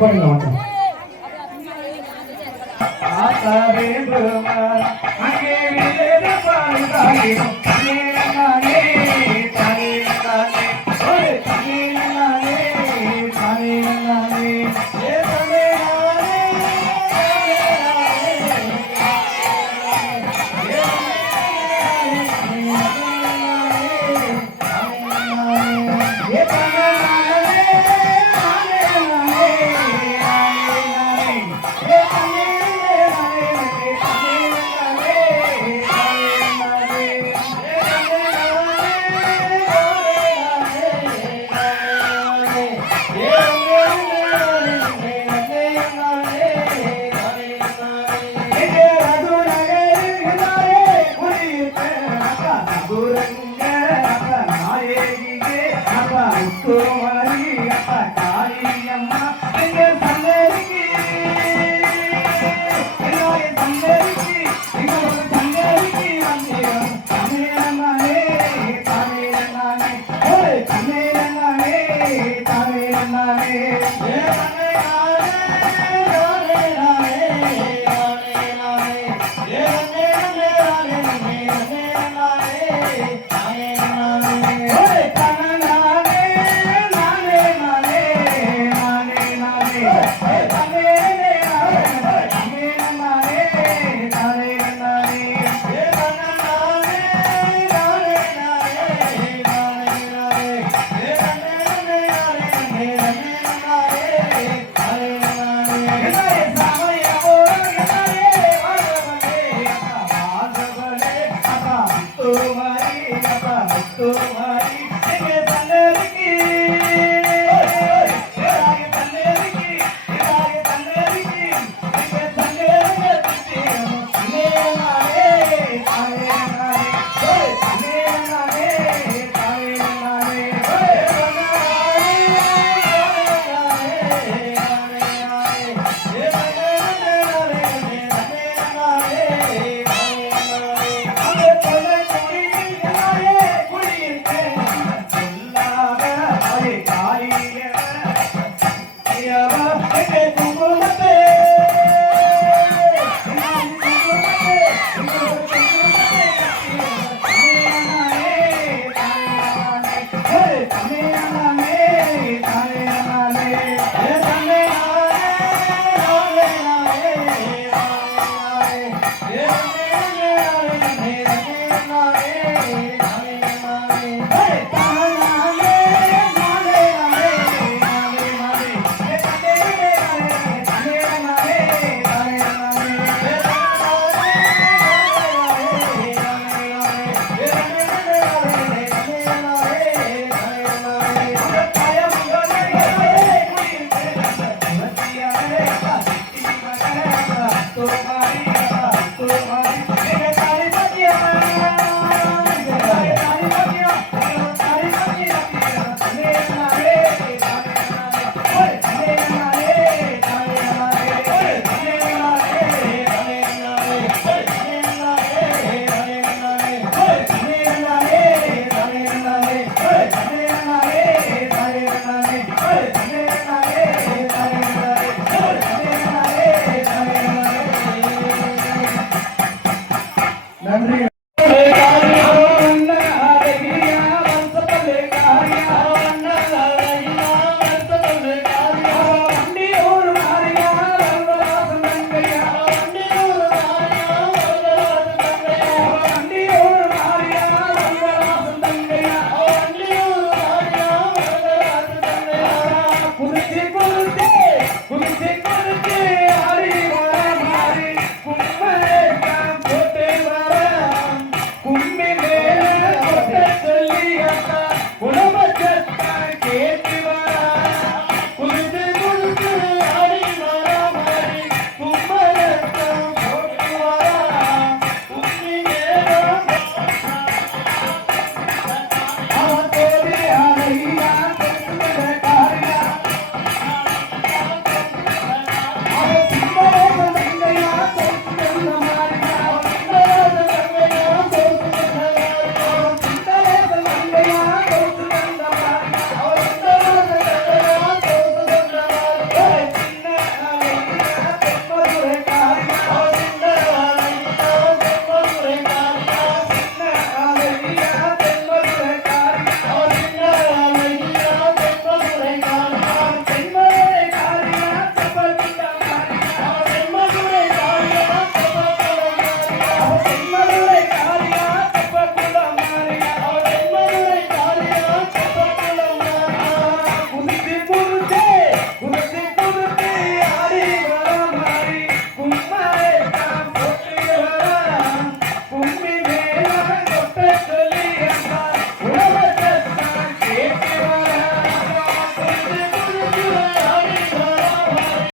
பண்ணுங்க மட்டும் ஆசா வேண்டும் அங்கே விளையாட சுரங்க நாயகியே நம்ம